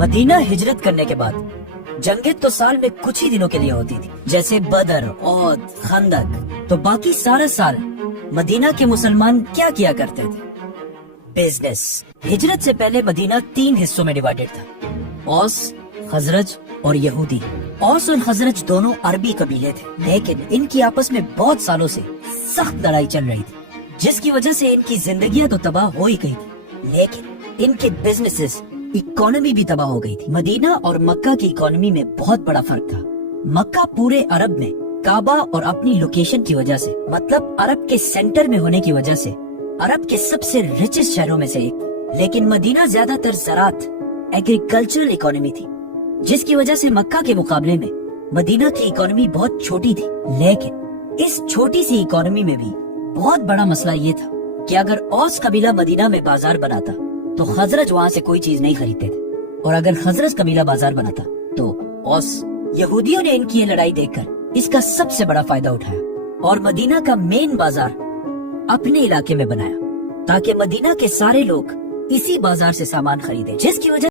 Medina हिजरत करने के बाद जंगें तो साल में कुछ ही दिनों के लिए होती थी, जैसे बदर, औद, खंदक। तो बाकी सारा साल मदीना के मुसलमान क्या किया करते थे? बिजनेस। हिजरत से पहले मदीना 3 हिस्सों में डिवाइडेड था, औस, खजरज और यहूदी। औस और खजरज दोनों अरबी कबीले थे, लेकिन इनकी आपस में बहुत सालों से सख्त लड़ाई चल रही थी, जिसकी वजह से इनकी जिंदगियां तो तबाह हो ही गई थी, लेकिन इनके बिजनेसेस, इकोनॉमी भी तबाह हो गई थी। मदीना और मक्का की इकोनॉमी में बहुत बड़ा फर्क था। मक्का पूरे अरब में काबा और अपनी लोकेशन की वजह से, मतलब अरब के सेंटर में होने की वजह से, अरब के सबसे रिचेस्ट शहरों में से एक। लेकिन मदीना ज्यादातर ज़राअत, एग्रीकल्चरल इकोनॉमी थी, जिसकी वजह से मक्का के मुकाबले में मदीना की इकोनॉमी बहुत छोटी थी। लेकिन इस छोटी सी इकोनॉमी में भी बहुत बड़ा मसला ये था कि अगर औस कबीला मदीना में बाजार बनाता तो खजरज वहाँ से कोई चीज नहीं खरीदते थे, और अगर खजरज कबीला बाजार बनाता तो औस। यहूदियों ने इनकी ये लड़ाई देखकर इसका सबसे बड़ा फायदा उठाया और मदीना का मेन बाजार अपने इलाके में बनाया, ताकि मदीना के सारे लोग इसी बाजार से सामान खरीदें, जिसकी वजह